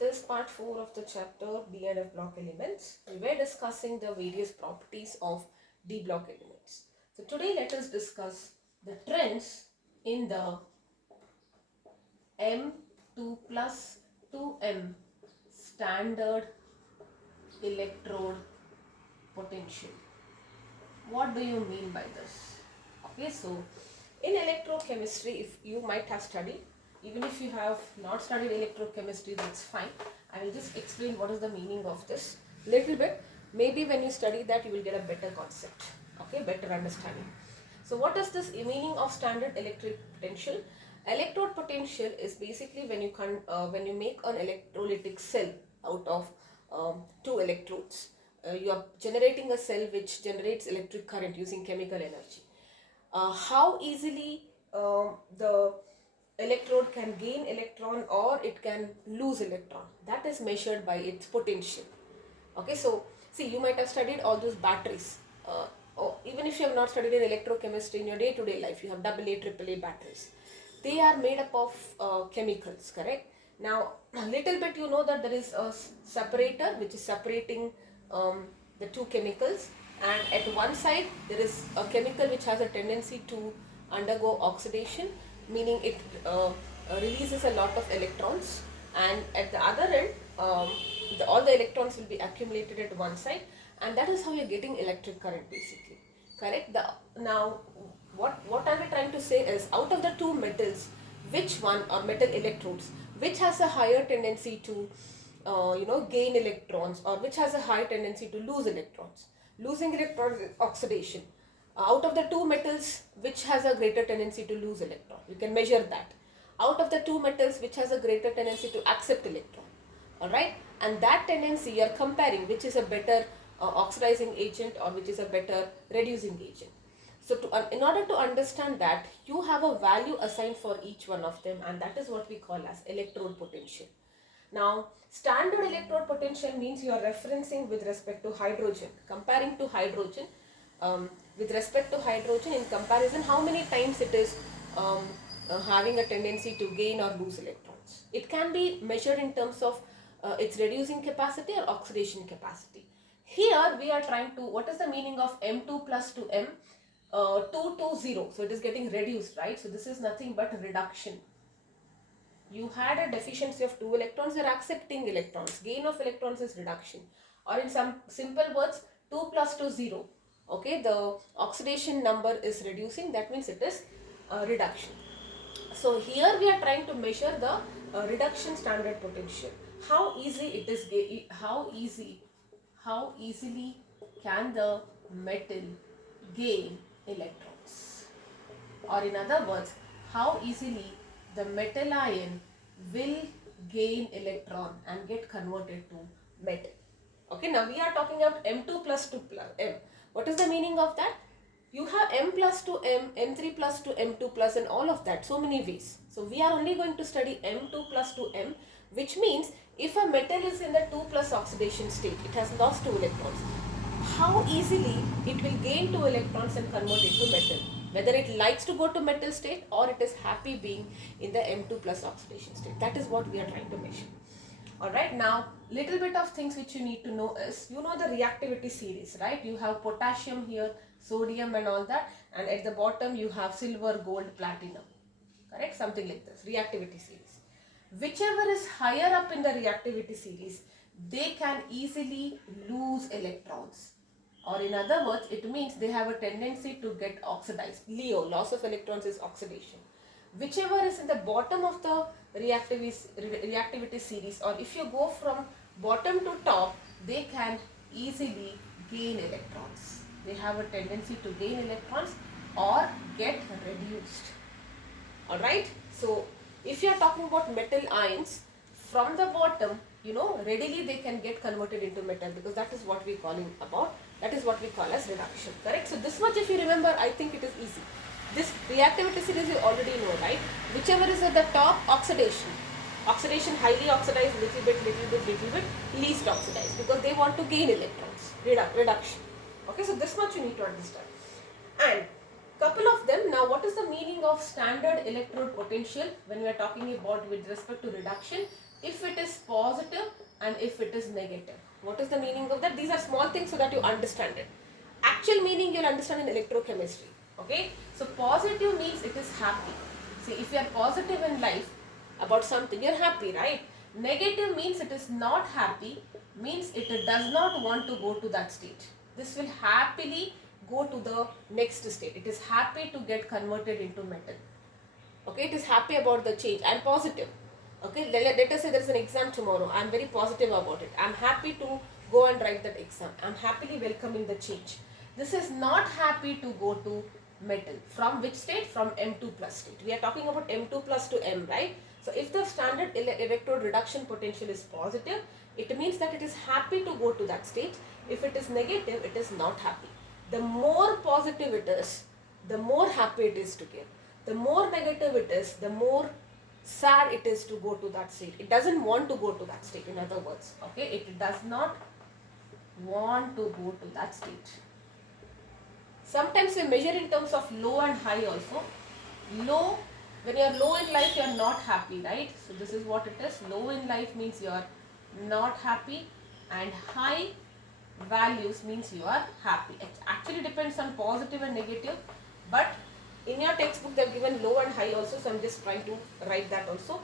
is part 4 of the chapter B and F block elements. We were discussing the various properties of D block elements. So today let us discuss the trends in the M2 plus 2M standard electrode potential. What do you mean by this? Okay, so in electrochemistry, if you might have studied, even if you have not studied electrochemistry, that's fine. I will just explain what is the meaning of this little bit. Maybe when you study that, you will get a better concept, okay, better understanding. So what is this meaning of standard electric potential? Electrode potential is basically when you make an electrolytic cell out of two electrodes. You are generating a cell which generates electric current using chemical energy. How easily the electrode can gain electron or it can lose electron, that is measured by its potential. Okay, so see, you might have studied all those batteries, or even if you have not studied in electrochemistry in your day-to-day life, you have AA, AAA batteries. They are made up of chemicals, correct? Now, a little bit you know that there is a separator which is separating the two chemicals, and at one side there is a chemical which has a tendency to undergo oxidation, meaning it releases a lot of electrons, and at the other end all the electrons will be accumulated at one side, and that is how you're getting electric current basically, correct? Now what are we trying to say is, out of the two metals, which one, or metal electrodes, which has a higher tendency to gain electrons, or which has a high tendency to lose electrons? Losing electrons is oxidation. Out of the two metals, which has a greater tendency to lose electron? You can measure that. Out of the two metals, which has a greater tendency to accept electron? Alright, and that tendency you are comparing, which is a better oxidizing agent or which is a better reducing agent. So in order to understand that, you have a value assigned for each one of them, and that is what we call as electrode potential. Now, standard electrode potential means you are referencing with respect to hydrogen, comparing to hydrogen, with respect to hydrogen in comparison, how many times it is having a tendency to gain or lose electrons. It can be measured in terms of its reducing capacity or oxidation capacity. Here we are trying to, what is the meaning of M2 plus 2M? 2 to 0, so it is getting reduced, right? So this is nothing but reduction. You had a deficiency of 2 electrons, you are accepting electrons. Gain of electrons is reduction. Or in some simple words, 2 plus 2 0. Okay, the oxidation number is reducing, that means it is reduction. So here we are trying to measure the reduction standard potential. How easy it is, how easily can the metal gain electrons? Or in other words, how easily the metal ion will gain electron and get converted to metal. Okay, now we are talking about M2 plus 2 plus M. What is the meaning of that? You have M plus 2 M, M3 plus 2, M2 plus, and all of that, so many ways. So we are only going to study M2 plus 2 M, which means if a metal is in the 2 plus oxidation state, it has lost 2 electrons. How easily it will gain 2 electrons and convert it to metal? Whether it likes to go to metal state or it is happy being in the M2 plus oxidation state. That is what we are trying to measure. Alright, now little bit of things which you need to know is, you know the reactivity series, right? You have potassium here, sodium and all that, and at the bottom you have silver, gold, platinum, correct? Something like this, reactivity series. Whichever is higher up in the reactivity series, they can easily lose electrons. Or in other words, it means they have a tendency to get oxidized. LEO, loss of electrons, is oxidation. Whichever is in the bottom of the reactivity series, or if you go from bottom to top, they can easily gain electrons. They have a tendency to gain electrons or get reduced. Alright, so if you are talking about metal ions, from the bottom, readily they can get converted into metal, because that is what we calling about, that is what we call as reduction, correct? So this much if you remember, I think it is easy. This reactivity series you already know, right? Whichever is at the top, oxidation, highly oxidized, little bit, least oxidized, because they want to gain electrons, reduction. Okay, so this much you need to understand. And couple of them. Now, what is the meaning of standard electrode potential when we are talking about with respect to reduction? If it is positive and if it is negative. What is the meaning of that? These are small things so that you understand it. Actual meaning you'll understand in electrochemistry. Okay. So, positive means it is happy. See, if you are positive in life about something, you're happy, right? Negative means it is not happy, means it does not want to go to that state. This will happily go to the next state. It is happy to get converted into metal. Okay, it is happy about the change. I am positive. Okay, let us say there is an exam tomorrow. I am very positive about it. I am happy to go and write that exam. I am happily welcoming the change. This is not happy to go to metal. From which state? From M2 plus state. We are talking about M2 plus to M, right? So if the standard electrode reduction potential is positive, it means that it is happy to go to that state. If it is negative, it is not happy. The more positive it is, the more happy it is to give. The more negative it is, the more sad it is to go to that state. It doesn't want to go to that state, in other words. Okay, it does not want to go to that state. Sometimes we measure in terms of low and high also. Low, when you are low in life, you are not happy, right? So this is what it is. Low in life means you are not happy, and high values means you are happy. It actually depends on positive and negative, but in your textbook they have given low and high also, so I am just trying to write that also.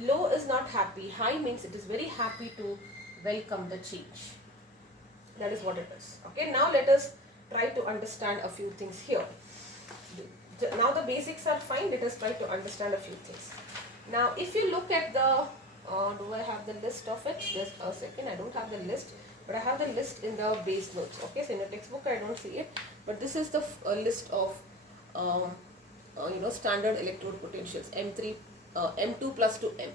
Low is not happy, high means it is very happy to welcome the change. That is what it is. Okay, now let us try to understand a few things here. Now the basics are fine, let us try to understand a few things. Now if you look at the, do I have the list of it? Just a second, I don't have the list, but I have the list in the base notes. Okay, so in the textbook I don't see it, but this is the list of standard electrode potentials, M3, M2 plus to M.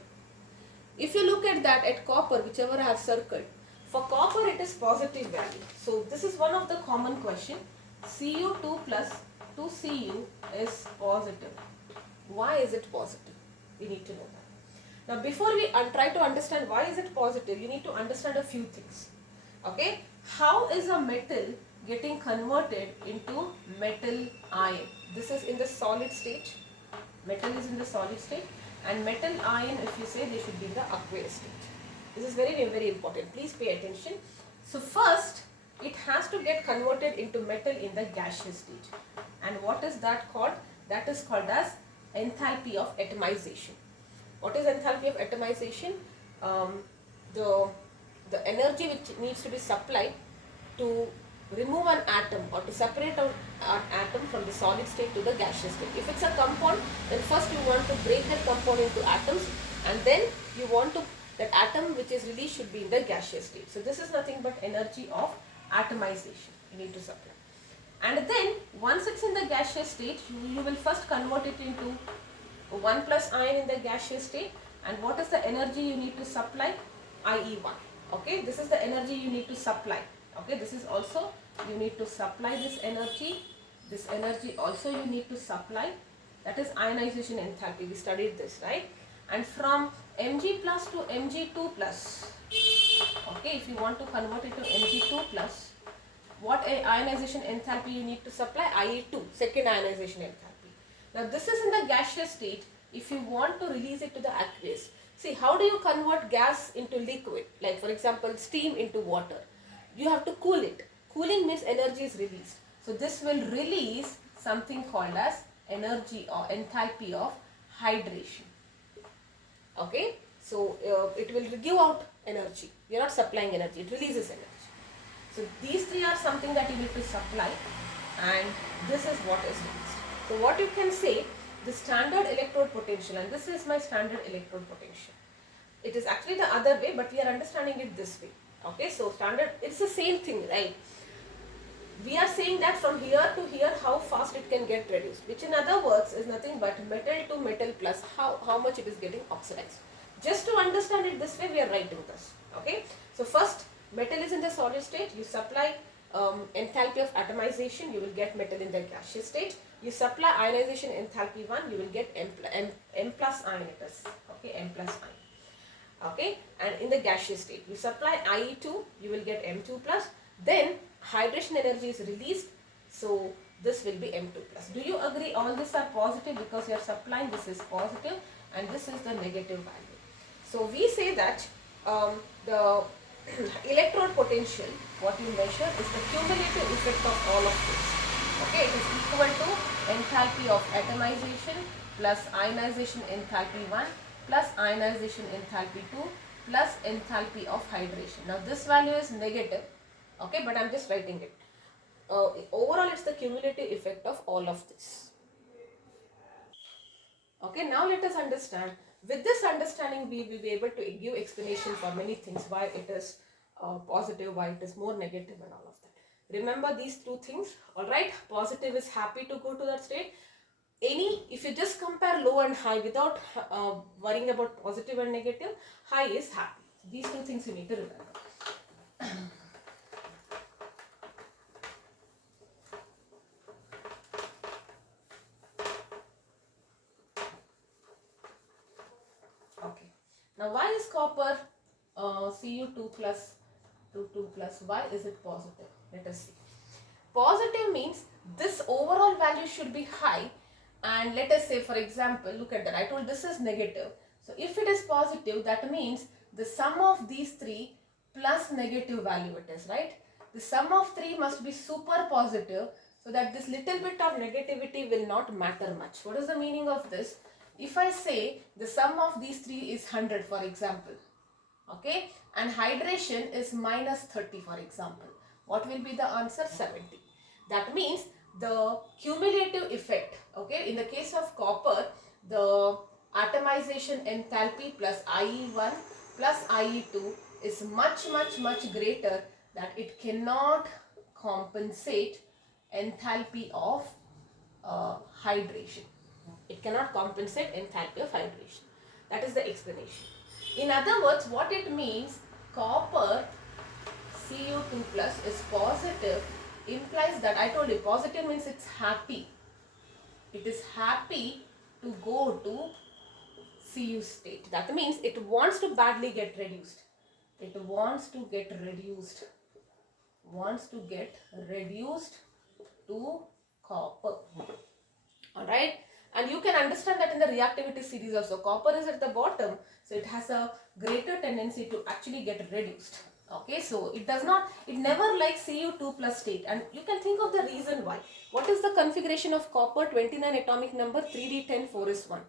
If you look at that at copper, whichever I have circled, for copper it is positive value. So this is one of the common question. Cu2 plus to Cu is positive. Why is it positive? We need to know that. Now before we try to understand why is it positive, you need to understand a few things. Okay, how is a metal getting converted into metal ion? This is in the solid state. Metal is in the solid state, and metal ion, if you say, they should be in the aqueous state. This is very, very important. Please pay attention. So first, it has to get converted into metal in the gaseous state. And what is that called? That is called as enthalpy of atomization. What is enthalpy of atomization? The energy which needs to be supplied to remove an atom or to separate an atom from the solid state to the gaseous state. If it's a compound, then first you want to break that compound into atoms, and then you want to, that atom which is released should be in the gaseous state. So this is nothing but energy of atomization you need to supply. And then once it's in the gaseous state, you will first convert it into 1 plus ion in the gaseous state. And what is the energy you need to supply? IE1. Okay, this is the energy you need to supply. Okay, this is also you need to supply this energy. This energy also you need to supply. That is ionization enthalpy. We studied this, right? And from Mg plus to Mg2 plus. Okay, if you want to convert it to Mg2 plus, what ionization enthalpy you need to supply? IE2, second ionization enthalpy. Now this is in the gaseous state. If you want to release it to the aqueous, see, how do you convert gas into liquid? Like for example, steam into water. You have to cool it. Cooling means energy is released. So this will release something called as energy or enthalpy of hydration. Okay, so it will give out energy. You are not supplying energy, it releases energy. So these three are something that you need to supply, and this is what is released. So what you can say, the standard electrode potential, and this is my standard electrode potential. It is actually the other way, but we are understanding it this way. Okay, so standard, it's the same thing, right? We are saying that from here to here, how fast it can get reduced, which in other words is nothing but metal to metal plus how much it is getting oxidized. Just to understand it this way, we are writing this. Okay, so first, metal is in the solid state, you supply enthalpy of atomization, you will get metal in the gaseous state. You supply ionization enthalpy 1, you will get M plus ion it is. Okay, M plus ion. Okay, and in the gaseous state, you supply IE2, you will get M2 plus. Then hydration energy is released. So this will be M2 plus. Do you agree all these are positive because you are supplying this is positive and this is the negative value. So we say that the electrode potential, what you measure is the cumulative effect of all of this. Okay, it is equal to enthalpy of atomization plus ionization enthalpy 1 plus ionization enthalpy 2 plus enthalpy of hydration. Now this value is negative, okay, but I am just writing it. Overall it's the cumulative effect of all of this. Okay, now let us understand. With this understanding, we will be able to give explanation for many things, why it is positive, why it is more negative and all of that. Remember these two things, alright? Positive is happy to go to that state. If you just compare low and high without worrying about positive and negative, high is happy. These two things you need to remember. Okay. Now why is copper Cu2 plus 2 plus, why is it positive? Let us see. Positive means this overall value should be high, and let us say for example, look at that, I told this is negative. So if it is positive, that means the sum of these three plus negative value it is, right? The sum of 3 must be super positive so that this little bit of negativity will not matter much. What is the meaning of this? If I say the sum of these three is 100 for example, okay, and hydration is minus 30 for example, what will be the answer? 70. That means the cumulative effect, okay, in the case of copper, the atomization enthalpy plus IE1 plus IE2 is much greater, that it cannot compensate enthalpy of hydration. It cannot compensate enthalpy of hydration. That is the explanation. In other words, what it means, copper Cu2 plus is positive, implies that, I told you, positive means it's happy. It is happy to go to Cu state. That means it wants to badly get reduced. It wants to get reduced. Wants to get reduced to copper. Alright, and you can understand that in the reactivity series also, copper is at the bottom, so it has a greater tendency to actually get reduced. Okay, so it never likes Cu2 plus state, and you can think of the reason why. What is the configuration of copper? 29 atomic number, 3d10 4s1.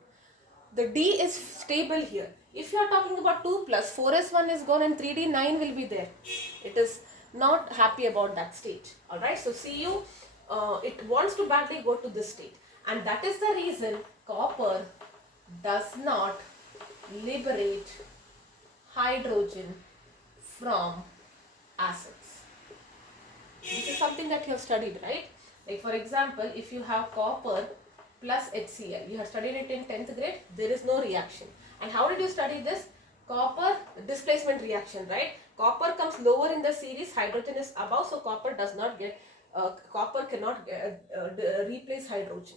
The D is stable here. If you are talking about 2 plus, 4s1 is gone and 3d9 will be there. It is not happy about that state. Alright, so Cu, it wants to badly go to this state. And that is the reason copper does not liberate hydrogen from acids. This is something that you have studied, right? Like for example, if you have copper plus HCl, you have studied it in 10th grade, there is no reaction. And how did you study this? Copper displacement reaction, right? Copper comes lower in the series, hydrogen is above, so copper does not get, copper cannot replace hydrogen.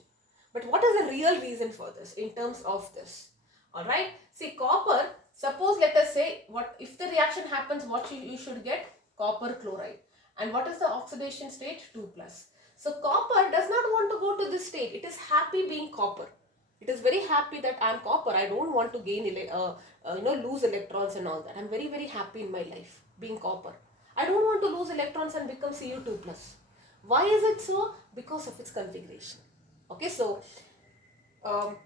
But what is the real reason for this in terms of this? Alright, see copper, suppose let us say, what if the reaction happens, what you should get? Copper chloride. And what is the oxidation state? 2 plus. So copper does not want to go to this state. It is happy being copper. It is very happy that I am copper. I don't want to gain, lose electrons and all that. I am very happy in my life being copper. I don't want to lose electrons and become Cu2 plus. Why is it so? Because of its configuration. Okay, so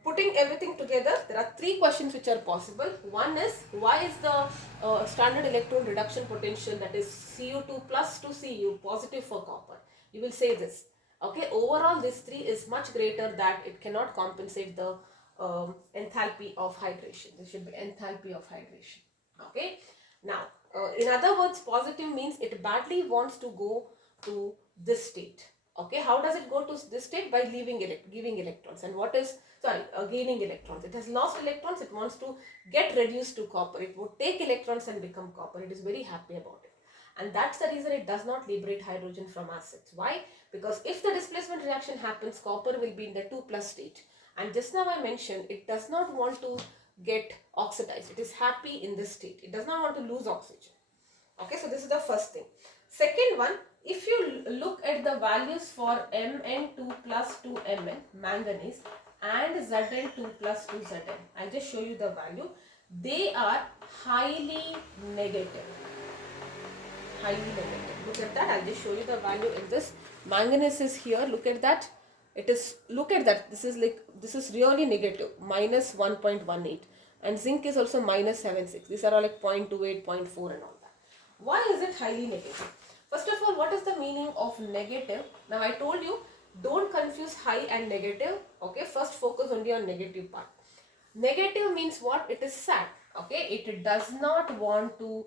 putting everything together, there are three questions which are possible. One is, why is the standard electron reduction potential, that is Cu2 plus to Cu, positive for copper? You will say this. Okay, overall this 3 is much greater, that it cannot compensate the enthalpy of hydration. This should be enthalpy of hydration. Okay, now in other words, positive means it badly wants to go to this state. Okay, how does it go to this state? By giving electrons. And what is, gaining electrons. It has lost electrons, it wants to get reduced to copper. It would take electrons and become copper. It is very happy about it. And that's the reason it does not liberate hydrogen from acids. Why? Because if the displacement reaction happens, copper will be in the 2 plus state. And just now I mentioned, it does not want to get oxidized. It is happy in this state. It does not want to lose oxygen. Okay, so this is the first thing. Second one, if you look at the values for Mn2 plus 2Mn, manganese, and Zn2 plus 2Zn, I'll just show you the value. They are highly negative. Highly negative. Look at that. I'll just show you the value in this. Manganese is here. Look at that. It is, look at that. This is like, this is really negative, minus 1.18. And zinc is also minus 76. These are all like 0.28, 0.4 and all that. Why is it highly negative? First of all, what is the meaning of negative? Now I told you, don't confuse high and negative. Okay, first focus only on negative part. Negative means what? It is sad. Okay, it does not want to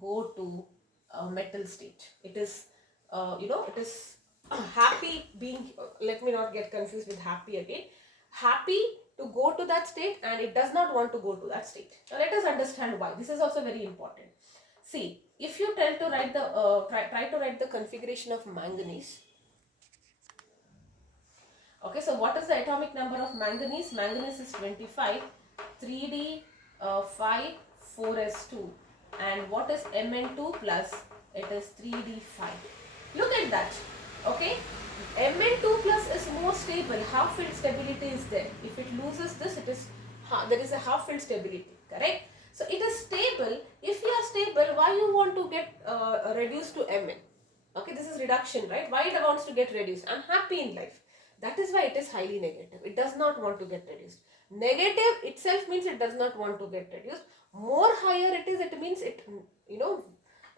go to a metal state. It is it is happy being, let me not get confused with happy again, happy to go to that state, and it does not want to go to that state. Now let us understand why. This is also very important. See, if you try to write the try to write the configuration of manganese. Okay, so what is the atomic number of manganese? Manganese is 25, 3D 5, 4s2. And what is Mn2 plus? It is 3d5. Look at that. Okay, Mn2 plus is more stable. Half filled stability is there. If it loses this, it is there is a half filled stability. Correct. So it is stable. If you are stable, why you want to get reduced to Mn? Okay, this is reduction, right? Why it wants to get reduced? I'm happy in life. That is why it is highly negative. It does not want to get reduced. Negative itself means it does not want to get reduced. More higher it is, it means it,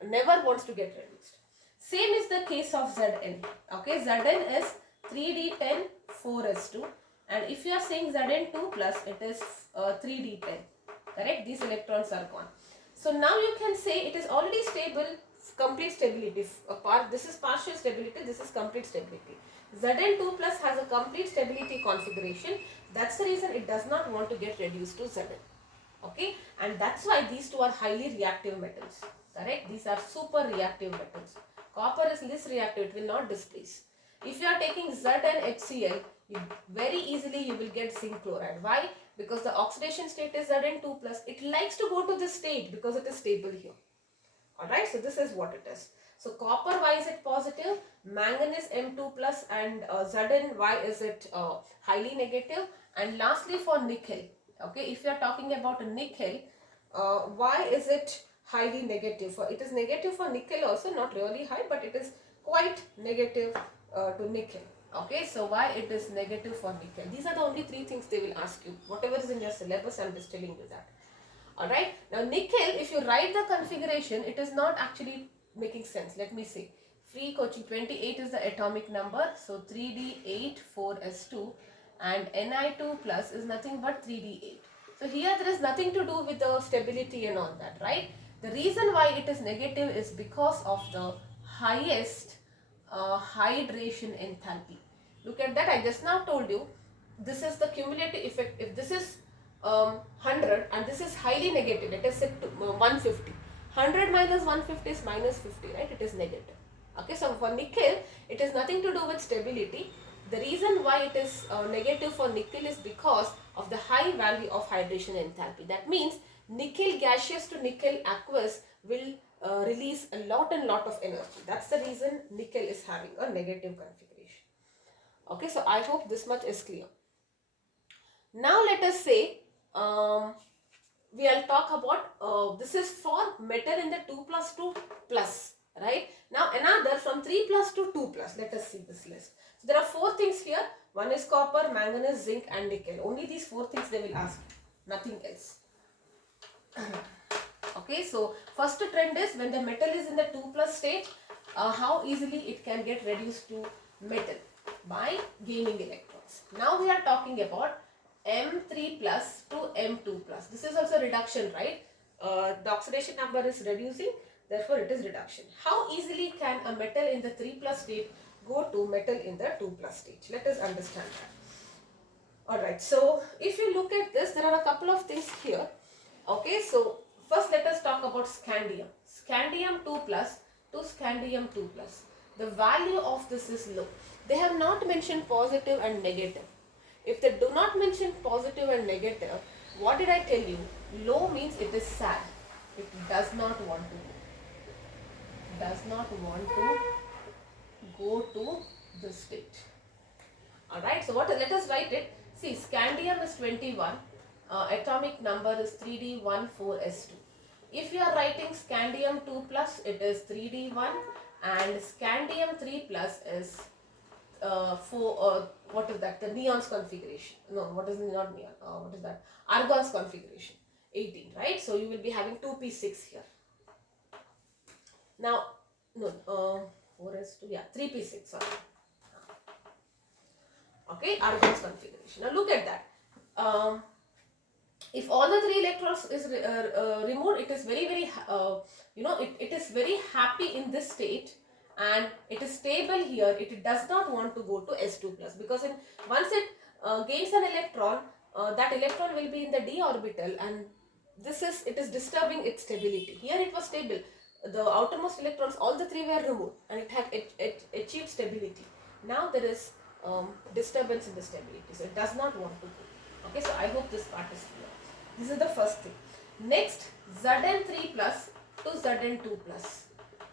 never wants to get reduced. Same is the case of Zn. Okay, Zn is 3d10, 4s2. And if you are saying Zn2 plus, it is 3d10. Correct? These electrons are gone. So now you can say it is already stable, complete stability. This is partial stability, this is complete stability. Zn2 plus has a complete stability configuration. That's the reason it does not want to get reduced to Zn. Okay, and that's why these two are highly reactive metals. Correct? These are super reactive metals. Copper is less reactive, it will not displace. If you are taking ZnHCl, very easily you will get zinc chloride. Why? Because the oxidation state is Zn2 plus. It likes to go to this state because it is stable here. Alright, so this is what it is. So copper, why is it positive? Manganese M2 plus, and Zn, why is it highly negative? And lastly for nickel, okay, if you are talking about nickel, why is it highly negative? It is negative for nickel also, not really high, but it is quite negative to nickel. Okay, so why it is negative for nickel? These are the only three things they will ask you. Whatever is in your syllabus, I am just telling you that. Alright, now nickel, if you write the configuration, it is not actually making sense. Let me see. Free coaching 28 is the atomic number, so 3d8 4s2, and Ni2 plus is nothing but 3d8. So here there is nothing to do with the stability and all that, right? The reason why it is negative is because of the highest hydration enthalpy. Look at that, I just now told you, this is the cumulative effect. If this is 100 and this is highly negative, let us say 150. 100 minus 150 is minus 50, right? It is negative. Okay, so for nickel, it has nothing to do with stability. The reason why it is negative for nickel is because of the high value of hydration enthalpy. That means nickel gaseous to nickel aqueous will release a lot of energy. That's the reason nickel is having a negative configuration. Okay, so I hope this much is clear. Now let us say we will talk about this is for metal in the 2 plus 2 plus, right? Now another from 3 plus to 2 plus. Let us see this list. So there are four things here. One is copper, manganese, zinc and nickel. Only these four things they will ask, nothing else. Okay, so first trend is when the metal is in the 2 plus state, how easily it can get reduced to metal by gaining electrons. Now we are talking about M3 plus to M2 plus. This is also reduction, right? The oxidation number is reducing, therefore it is reduction. How easily can a metal in the 3 plus state go to metal in the 2 plus state? Let us understand that. Alright, so if you look at this, there are a couple of things here. Okay, so first let us talk about scandium. Scandium 2 plus to scandium 2 plus. The value of this is low. They have not mentioned positive and negative. If they do not mention positive and negative, what did I tell you? Low means it is sad. It does not want to go. does not want to go to this state. Alright, so let us write it. See, scandium is 21, atomic number is 3D14S2. If you are writing scandium 2 plus, it is 3D1, and scandium 3 plus is what is that? The neon's configuration. No, what is not neon? What is that? Argon's configuration. 18, right? So you will be having 2p6 here. Now, no, 4s2, yeah, 3p6, sorry. Okay, argon's configuration. Now look at that. If all the three electrons is removed, it is very it is very happy in this state, and it is stable here. It does not want to go to S2 plus, because once it gains an electron, that electron will be in the d orbital, and it is disturbing its stability. Here it was stable. The outermost electrons, all the three were removed, and it achieved stability. Now there is disturbance in the stability, so it does not want to go. Okay, so I hope this part is clear. This is the first thing. Next, Zn3 plus to Zn2 plus.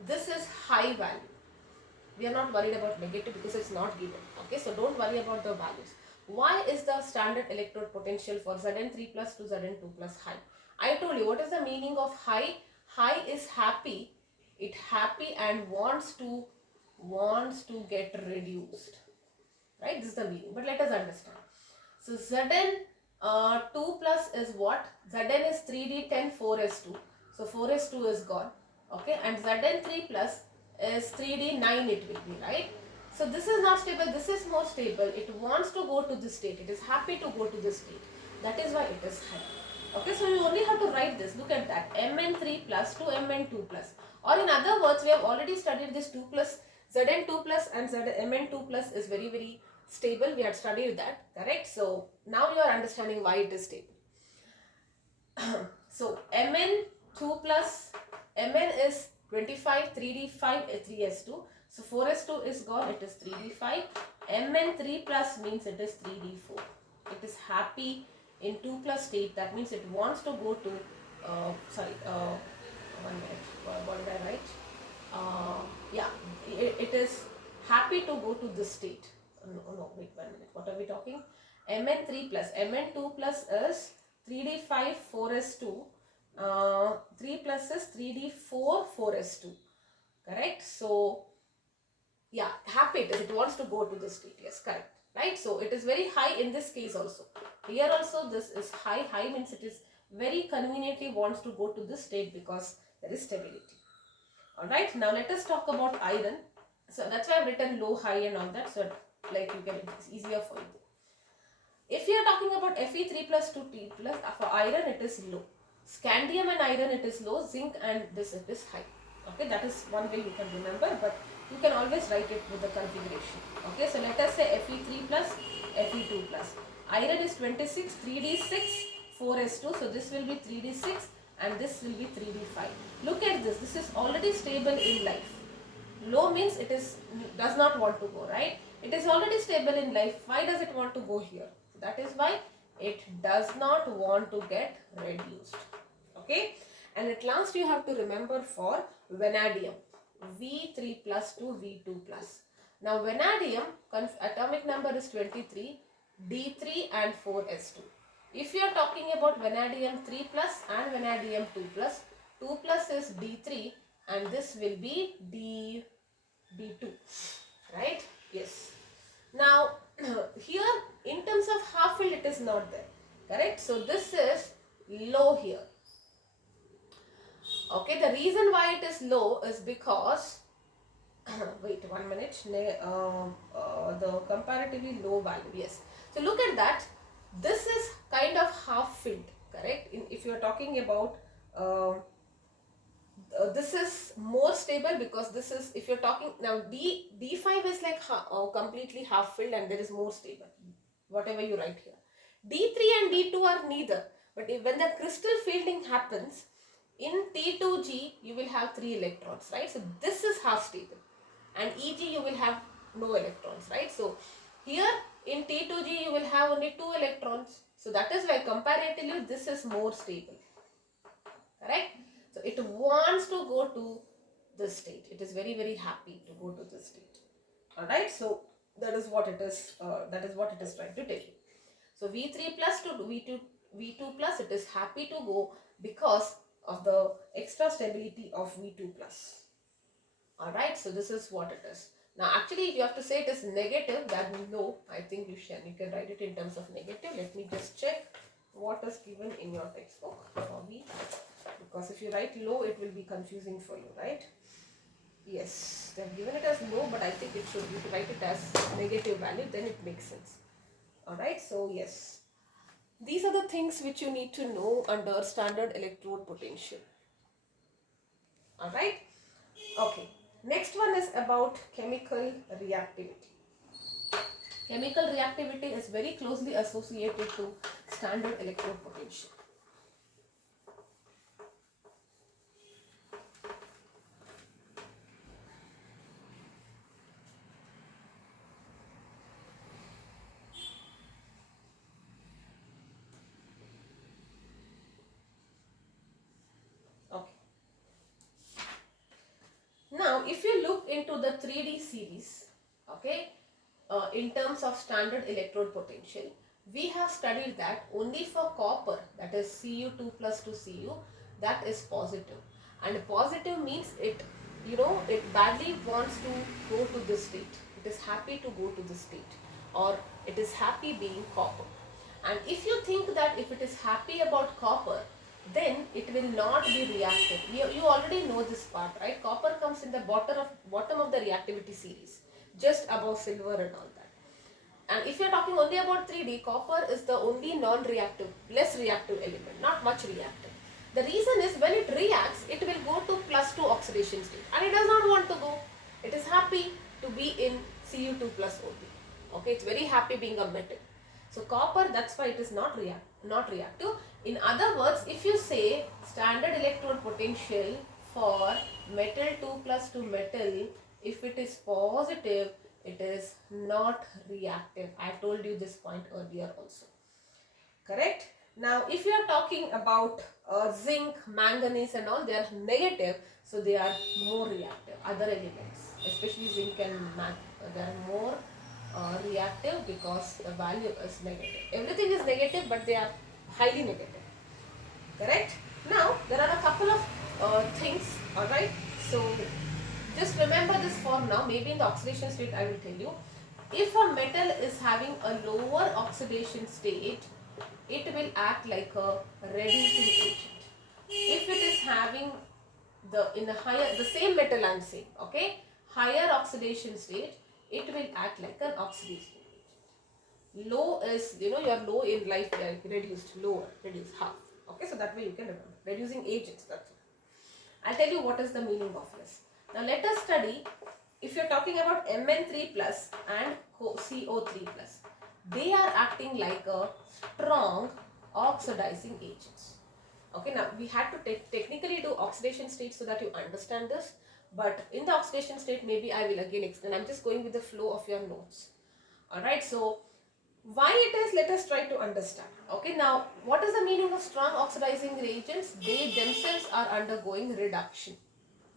This is high value. We are not worried about negative because it's not given. Okay, so don't worry about the values. Why is the standard electrode potential for Zn3 plus to Zn2 plus high? I told you what is the meaning of high. High is happy. It happy and wants to get reduced. Right? This is the meaning. But let us understand. So Zn 2 plus is what? Zn is 3d10 4s2. So 4s2 is gone. Okay, and Zn3 plus is 3d9 it will be, right? So this is not stable, this is more stable. It wants to go to this state. It is happy to go to this state. That is why it is high. Okay, so you only have to write this. Look at that. Mn3 plus to Mn2 plus. Or in other words, we have already studied this 2 plus, Zn2 plus and Mn2 plus is very stable. We had studied that, correct? So now you are understanding why it is stable. So Mn2 plus, Mn is 25, 3d5, 3s2. So 4s2 is gone, it is 3d5. Mn3 plus means it is 3d4. It is happy in 2 plus state. That means it wants to go to, 1 minute, what did I write? It is happy to go to this state. No, wait 1 minute. What are we talking? Mn3 plus. Mn2 plus is 3d5 4s2. 3 plus is 3d4 4s2. Correct? So, yeah, happy it is. It wants to go to this state. Yes, correct. Right? So, it is very high in this case also. Here also this is high. High means it is very conveniently wants to go to this state because there is stability. Alright, now let us talk about iron. So that's why I've written low, high and all that. So like you can, it's easier for you. If you are talking about Fe3 plus to T plus, for iron it is low. Scandium and iron it is low. Zinc and this it is high. Okay, that is one way you can remember, but you can always write it with the configuration. Okay, so let us say Fe3 plus, Fe2 plus. Iron is 26, 3d6, 4s2. So this will be 3d6 and this will be 3d5. Look at this. This is already stable in life. Low means it does not want to go, right? It is already stable in life. Why does it want to go here? That is why it does not want to get reduced. Okay? And at last you have to remember for vanadium. V3 plus to V2 plus. Now vanadium atomic number is 23, D3 and 4s2. If you are talking about vanadium 3 plus and vanadium 2 plus, 2 plus is D3 and this will be D2, right? Yes. Now here in terms of half filled it is not there, correct? So this is low here. Okay, the reason why it is low is because wait 1 minute, the comparatively low value, yes. So look at that, this is kind of half filled, correct? If you are talking about this is more stable because this is, if you're talking now D5 is like completely half filled and there is more stable, whatever you write here. D3 and D2 are neither, but when the crystal fielding happens in T2G you will have 3 electrons, right? So this is half stable, and EG you will have no electrons, right? So here in T2G you will have only 2 electrons, so that is why comparatively this is more stable, correct? So it wants to go to this state. It is very, very happy to go to this state. Alright, so that is what it is, trying to tell you. So V3 plus to V2 plus, it is happy to go because of the extra stability of V2 plus. Alright, so this is what it is. Now actually if you have to say it is negative, then no, I think you can write it in terms of negative. Let me just check what is given in your textbook for V, because if you write low, it will be confusing for you, right? Yes, they have given it as low, but I think it should, you write it as negative value, then it makes sense. Alright, so yes, these are the things which you need to know under standard electrode potential. Alright, okay. Next one is about chemical reactivity. Chemical reactivity is very closely associated to standard electrode potential. Okay. Now, if you look into the 3D series, okay, in terms of standard electrode potential, we have studied that only for copper, that is Cu2 plus to Cu, that is positive. And positive means it, it badly wants to go to this state. It is happy to go to this state, or it is happy being copper. And if you think that if it is happy about copper, then it will not be reactive. You already know this part, right? Copper comes in the bottom of the reactivity series, just above silver and all that. And if you're talking only about 3D, copper is the only non-reactive, less reactive element, not much reactive. The reason is when it reacts, it will go to +2 oxidation state, and it does not want to go. It is happy to be in Cu2 plus only. Okay, it's very happy being a metal. So copper, that's why it is not reactive. In other words, if you say standard electrode potential for metal 2 plus to metal, if it is positive, it is not reactive. I told you this point earlier also. Correct? Now, if you are talking about zinc, manganese and all, they are negative, so they are more reactive. Other elements, especially zinc and they are more reactive because the value is negative. Everything is negative, but they are highly negative. Correct? Now, there are a couple of things, alright? So, just remember this for now. Maybe in the oxidation state I will tell you. If a metal is having a lower oxidation state, it will act like a reducing agent. If it is having the same metal I am saying, okay, higher oxidation state, it will act like an oxidation agent. Low is, you are low in life, reduced, lower, reduced, half. Okay, so that way you can remember. Reducing agents, that's all. I'll tell you what is the meaning of this. Now let us study, if you're talking about Mn3 plus and CO3 plus, they are acting like a strong oxidizing agents. Okay, now we had to technically do oxidation state so that you understand this, but in the oxidation state maybe I will again explain. I'm just going with the flow of your notes. Alright, so why it is, let us try to understand. Okay, now what is the meaning of strong oxidizing reagents? They themselves are undergoing reduction.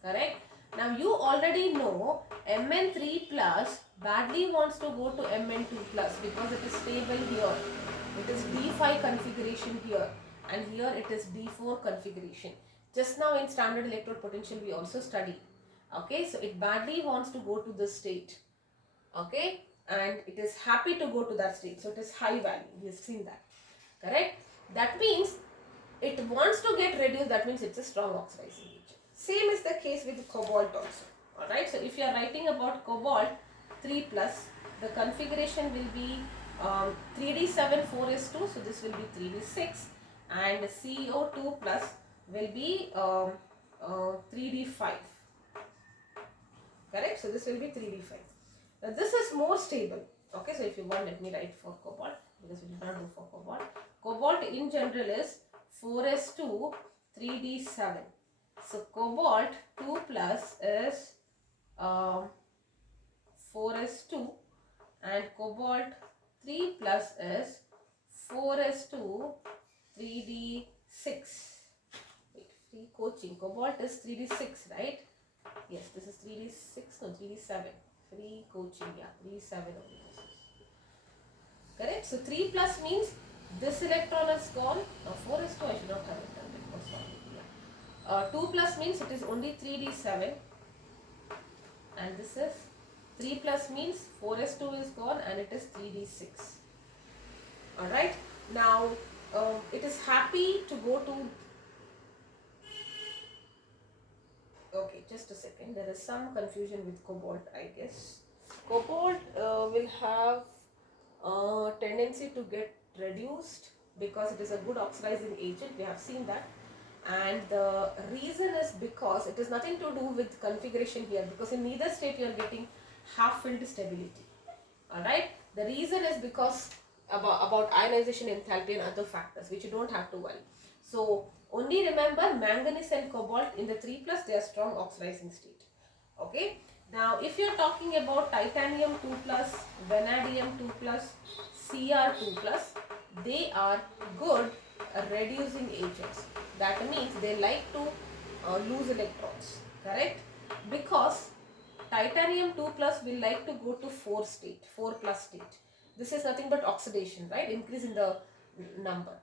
Correct? Now you already know Mn3 plus badly wants to go to Mn2 plus because it is stable here. It is D5 configuration here, and here it is D4 configuration. Just now in standard electrode potential we also studied. Okay, so it badly wants to go to this state. Okay, and it is happy to go to that state. So it is high value. We have seen that. Correct? That means it wants to get reduced. That means it's a strong oxidizing agent. Same is the case with cobalt also. Alright, so if you are writing about cobalt 3 plus, the configuration will be 3d7 4s2, so this will be 3d6, and CO2 plus will be 3d5. Correct? So this will be 3d5. Now this is more stable. Okay, so if you want, let me write for cobalt, because we did not do for cobalt. Cobalt in general is 4s2 3d7. So cobalt 2 plus is 4s2, and cobalt 3 plus is 4s2 3d6. Wait, free coaching. Cobalt is 3d6, right? Yes, this is 3d6, no, 3d7. Free coaching, yeah, 3d7 only. Correct? So 3 plus means this electron is gone. 4 is 2, I should not have it done before, sorry. Yeah. 2 plus means it is only 3d7, and this is 3 plus means 4s2 is gone and it is 3d6. Alright, now it is happy to go to, okay, just a second, there is some confusion with cobalt, I guess. Cobalt will have tendency to get reduced because it is a good oxidizing agent, we have seen that. And the reason is because it is nothing to do with configuration here, because in neither state you are getting half filled stability. Alright, the reason is because about ionization enthalpy and other factors which you don't have to worry. So only remember manganese and cobalt in the 3 plus, they are strong oxidizing state. Okay, now if you are talking about titanium 2 plus, vanadium 2 plus, Cr2 plus, they are good reducing agents. That means they like to lose electrons, correct? Because titanium 2 plus will like to go to 4 state, 4 plus state. This is nothing but oxidation, right? Increase in the number.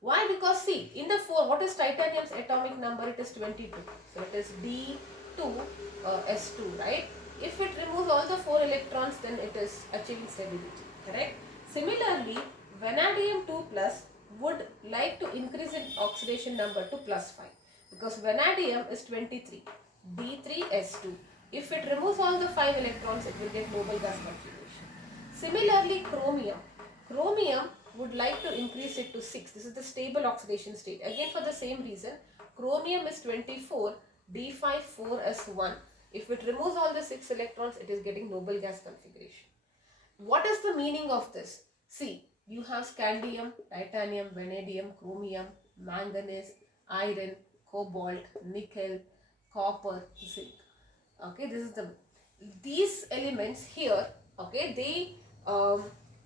Why? Because see, in the 4, what is titanium's atomic number? It is 22. So it is D2S2, right? If it removes all the 4 electrons, then it is achieving stability, correct? Similarly, vanadium 2 plus would like to increase its oxidation number to plus 5, because vanadium is 23, D3S2. If it removes all the 5 electrons, it will get noble gas configuration. Similarly, chromium would like to increase it to 6. This is the stable oxidation state. Again, for the same reason, chromium is 24, D5, 4s1. If it removes all the 6 electrons, it is getting noble gas configuration. What is the meaning of this? See, you have scandium, titanium, vanadium, chromium, manganese, iron, cobalt, nickel, copper, zinc. Okay, this is these elements here. Okay,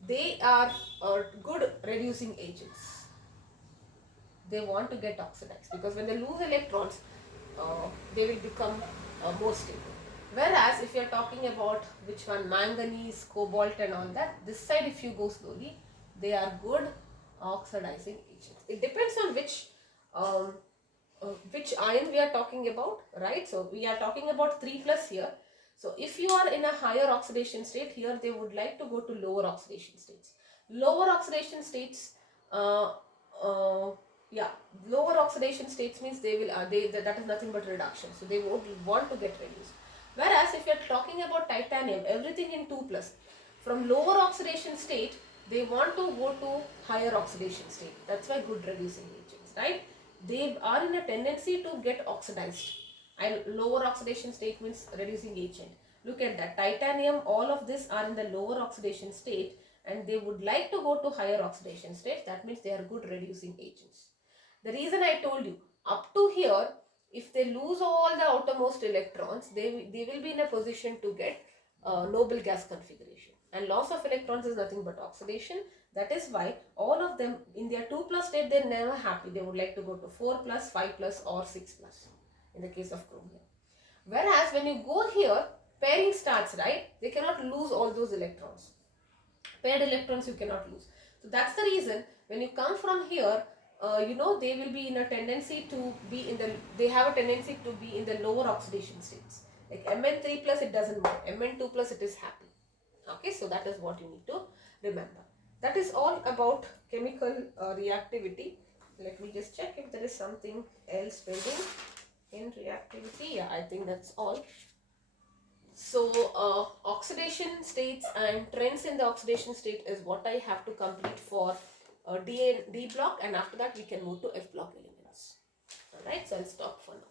they are good reducing agents. They want to get oxidized because when they lose electrons, they will become more stable. Whereas if you are talking about which one, manganese, cobalt and all that, this side if you go slowly, they are good oxidizing agents. It depends on which ion we are talking about, right? So we are talking about 3 plus here. So if you are in a higher oxidation state, here they would like to go to lower oxidation states. Lower oxidation states, yeah, lower oxidation states means they will that is nothing but reduction. So they would want to get reduced. Whereas if you are talking about titanium, everything in 2 plus, from lower oxidation state, they want to go to higher oxidation state. That's why good reducing agents, right? They are in a tendency to get oxidized. And lower oxidation state means reducing agent. Look at that. Titanium, all of this are in the lower oxidation state and they would like to go to higher oxidation state. That means they are good reducing agents. The reason I told you, up to here, if they lose all the outermost electrons, they will be in a position to get noble gas configuration. And loss of electrons is nothing but oxidation. That is why all of them in their 2 plus state, they're never happy. They would like to go to 4 plus, 5 plus or 6 plus in the case of chromium. Whereas when you go here, pairing starts, right? They cannot lose all those electrons. Paired electrons you cannot lose. So that's the reason when you come from here, they will be in a tendency to be in the, they have a tendency to be in the lower oxidation states. Like Mn3 plus it doesn't work, Mn2 plus it is happy. Okay, so that is what you need to remember. That is all about chemical reactivity. Let me just check if there is something else pending in reactivity. Yeah, I think that's all. So oxidation states and trends in the oxidation state is what I have to complete for D block, and after that we can move to F block elements. Alright, so I'll stop for now.